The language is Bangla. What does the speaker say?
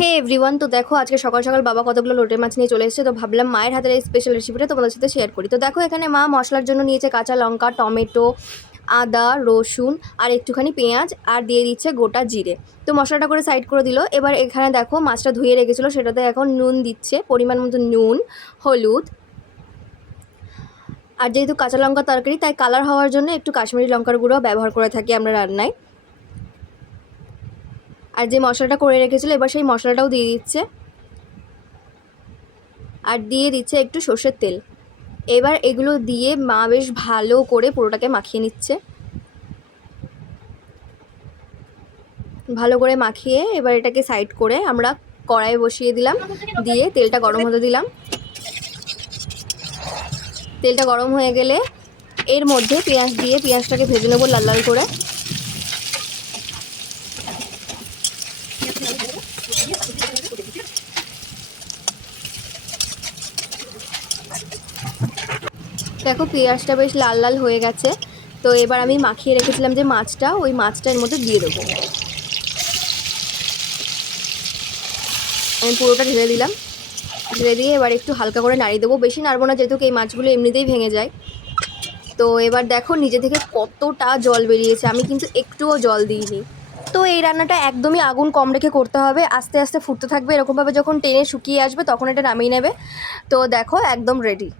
হে এভরিওয়ান, তো দেখো আজকে সকাল সকাল বাবা কতগুলো লোটে মাছ নিয়ে চলে এসেছে। তো ভাবলাম মায়ের হাতের এই স্পেশাল রেসিপিটা তোমাদের সাথে শেয়ার করি। তো দেখো এখানে মা মশলার জন্য নিয়েছে কাঁচা লঙ্কা, টমেটো, আদা, রসুন আর একটুখানি পেঁয়াজ আর দিয়ে দিচ্ছে গোটা জিরে। তো মশলাটা করে সাইড করে দিল। এবার এখানে দেখো মাছটা ধুয়ে রেখেছিলো, সেটাতে এখন নুন দিচ্ছে, পরিমাণ মতো নুন, হলুদ। আর যেহেতু কাঁচা লঙ্কা তরকারি, তাই কালার হওয়ার জন্য একটু কাশ্মীরি লঙ্কার গুঁড়ো ব্যবহার করে থাকি আমরা রান্নায়। আর যে মশলাটা করে রেখেছিলো এবার সেই মশলাটাও দিয়ে দিচ্ছে, আর দিয়ে দিচ্ছে একটু সর্ষের তেল। এবার এগুলো দিয়ে মা বেশ ভালো করে পুরোটাকে মাখিয়ে নিচ্ছে। ভালো করে মাখিয়ে এবার এটাকে সাইড করে আমরা কড়াই বসিয়ে দিলাম, দিয়ে তেলটা গরম হতে দিলাম। তেলটা গরম হয়ে গেলে এর মধ্যে পেঁয়াজ দিয়ে পেঁয়াজটাকে ভেজে নেবো লাল লাল করে। দেখো পেঁয়াজটা বেশ লাল লাল হয়ে গেছে। তো এবার আমি মাখিয়ে রেখেছিলাম যে মাছটা, ওই মাছটা এর মধ্যে দিয়ে দেবো। আমি পুরোটা ঢেলে দিলাম। ঢেলে দিয়ে এবার একটু হালকা করে নাড়িয়ে দেবো, বেশি নাড়বো না যেহেতু এই মাছগুলো এমনিতেই ভেঙে যায়। তো এবার দেখো নিজে থেকে কতটা জল বেরিয়েছে, আমি কিন্তু একটুও জল দিইনি। তো এই রান্নাটা একদমই আগুন কম রেখে করতে হবে, আস্তে আস্তে ফুটতে থাকবে, এরকমভাবে যখন টেনে শুকিয়ে আসবে তখন এটা নামিয়ে নেবে। তো দেখো একদম রেডি।